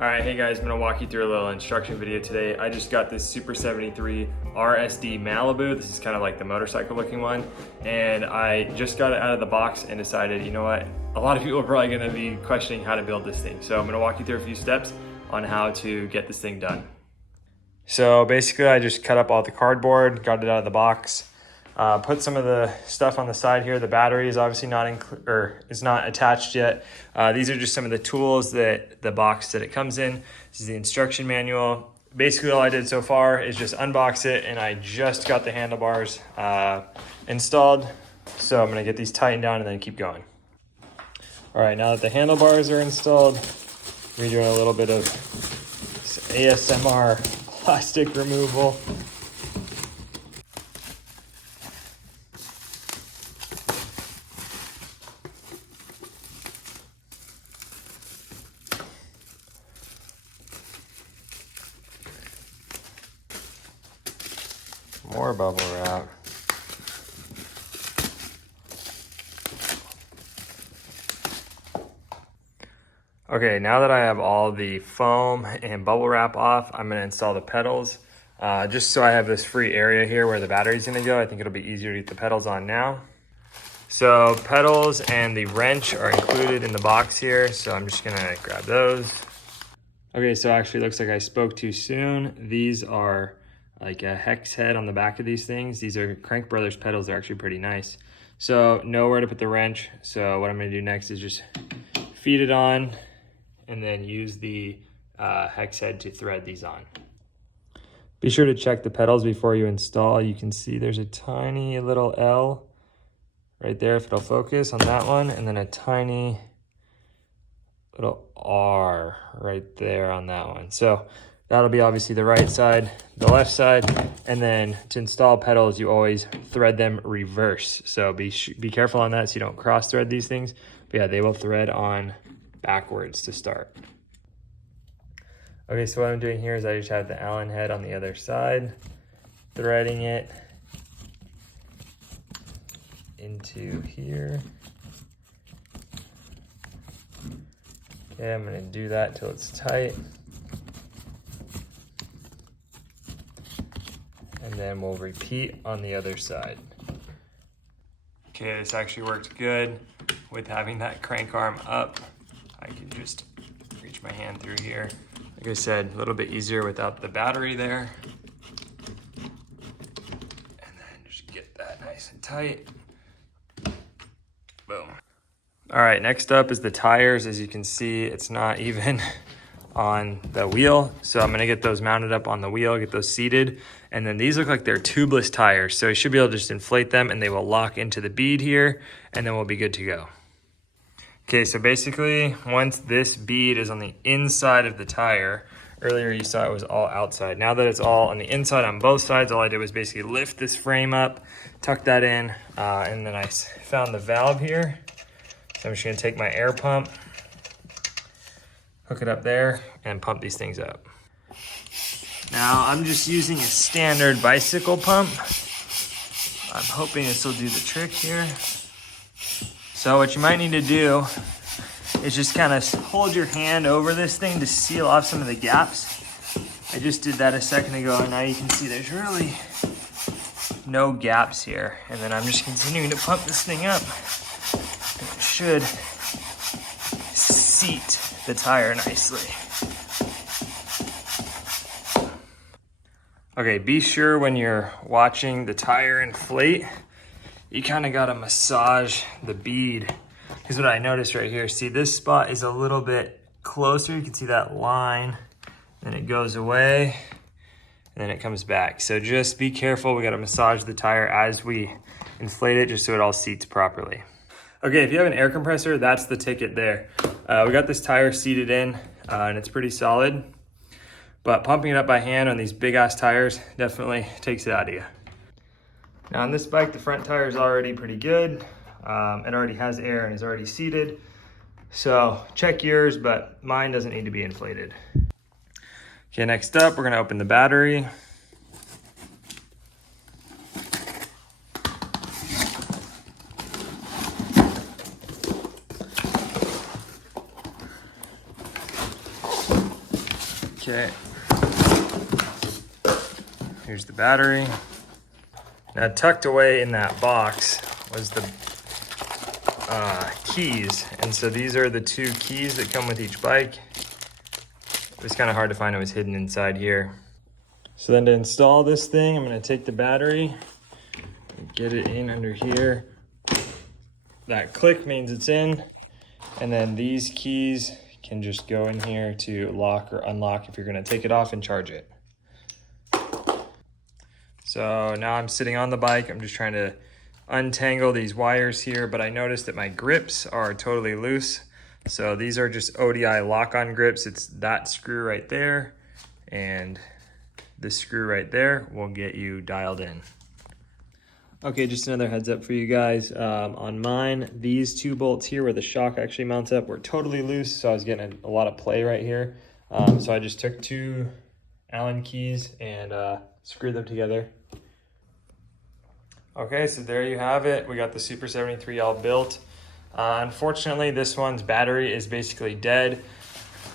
All right, hey guys, I'm gonna walk you through a little instruction video today. I just got this Super 73 RSD Malibu. This is kind of like the motorcycle looking one. And I just got it out of the box and decided, you know what? A lot of people are probably gonna be questioning how to build this thing. So I'm gonna walk you through a few steps on how to get this thing done. So basically I just cut up all the cardboard, got it out of the box. Put some of the stuff on the side here. The battery is obviously is not attached yet. These are just some of the tools that the box that it comes in. This is the instruction manual. Basically all I did so far is just unbox it, and I just got the handlebars installed. So I'm gonna get these tightened down and then keep going. All right, now that the handlebars are installed, we're doing a little bit of ASMR plastic removal. More bubble wrap. Okay, now that I have all the foam and bubble wrap off, I'm gonna install the pedals. Just so I have this free area here where the battery's gonna go, I think it'll be easier to get the pedals on now. So pedals and the wrench are included in the box here, so I'm just gonna grab those. Okay, so actually it looks like I spoke too soon. These are like a hex head on the back of these things. These are Crank Brothers pedals. They're actually pretty nice. So know where to put the wrench. So what I'm gonna do next is just feed it on and then use the hex head to thread these on. Be sure to check the pedals before you install. You can see there's a tiny little L right there, if it'll focus on that one, and then a tiny little R right there on that one. So that'll be obviously the right side, the left side, and then to install pedals, you always thread them reverse. So be careful on that so you don't cross thread these things. But yeah, they will thread on backwards to start. Okay, so what I'm doing here is I just have the Allen head on the other side, threading it into here. Okay, I'm gonna do that till it's tight. And then we'll repeat on the other side. Okay, this actually worked good with having that crank arm up. I can just reach my hand through here. Like I said, a little bit easier without the battery there. And then just get that nice and tight. Boom. All right, next up is the tires. As you can see, it's not even on the wheel. So I'm gonna get those mounted up on the wheel, get those seated. And then these look like they're tubeless tires. So you should be able to just inflate them and they will lock into the bead here, and then we'll be good to go. Okay, so basically once this bead is on the inside of the tire, earlier you saw it was all outside. Now that it's all on the inside on both sides, all I did was basically lift this frame up, tuck that in, and then I found the valve here. So I'm just gonna take my air pump, hook it up there, and pump these things up. Now I'm just using a standard bicycle pump. I'm hoping this will do the trick here. So what you might need to do is just kind of hold your hand over this thing to seal off some of the gaps. I just did that a second ago, and now you can see there's really no gaps here. And then I'm just continuing to pump this thing up. And it should seat the tire nicely. Okay, be sure when you're watching the tire inflate, you kind of gotta massage the bead. Because what I noticed right here, see this spot is a little bit closer. You can see that line, then it goes away, and then it comes back. So just be careful. We gotta massage the tire as we inflate it, just so it all seats properly. Okay, if you have an air compressor, that's the ticket there. We got this tire seated in, and it's pretty solid. But pumping it up by hand on these big ass tires definitely takes it out of you. Now on this bike, the front tire is already pretty good. It already has air and is already seated. So check yours, but mine doesn't need to be inflated. Okay, next up, we're gonna open the battery. Okay. Here's the battery. Now tucked away in that box was the keys. And so these are the 2 keys that come with each bike. It was kind of hard to find, it was hidden inside here. So then to install this thing, I'm gonna take the battery, get it in under here. That click means it's in. And then these keys can just go in here to lock or unlock if you're gonna take it off and charge it. So now I'm sitting on the bike. I'm just trying to untangle these wires here, but I noticed that my grips are totally loose. So these are just ODI lock-on grips. It's that screw right there, and this screw right there will get you dialed in. Okay, just another heads up for you guys. On mine, these 2 bolts here where the shock actually mounts up were totally loose, so I was getting a lot of play right here. So I just took 2 Allen keys and screwed them together. Okay, so there you have it. We got the Super 73 all built. Unfortunately, this one's battery is basically dead,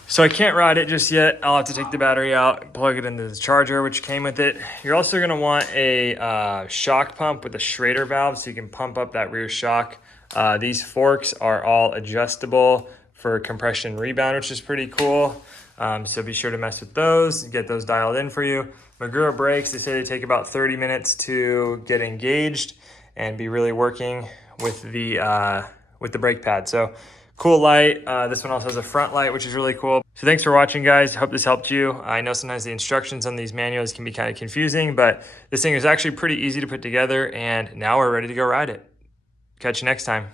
so I can't ride it just yet. I'll have to take the battery out, plug it into the charger, which came with it. You're also gonna want a shock pump with a Schrader valve so you can pump up that rear shock. These forks are all adjustable for compression rebound, which is pretty cool. So be sure to mess with those and get those dialed in for you. Magura brakes, they say they take about 30 minutes to get engaged and be really working with the brake pad. So cool light. This one also has a front light, which is really cool. So thanks for watching, guys. Hope this helped you. I know sometimes the instructions on these manuals can be kind of confusing, but this thing is actually pretty easy to put together, and now we're ready to go ride it. Catch you next time.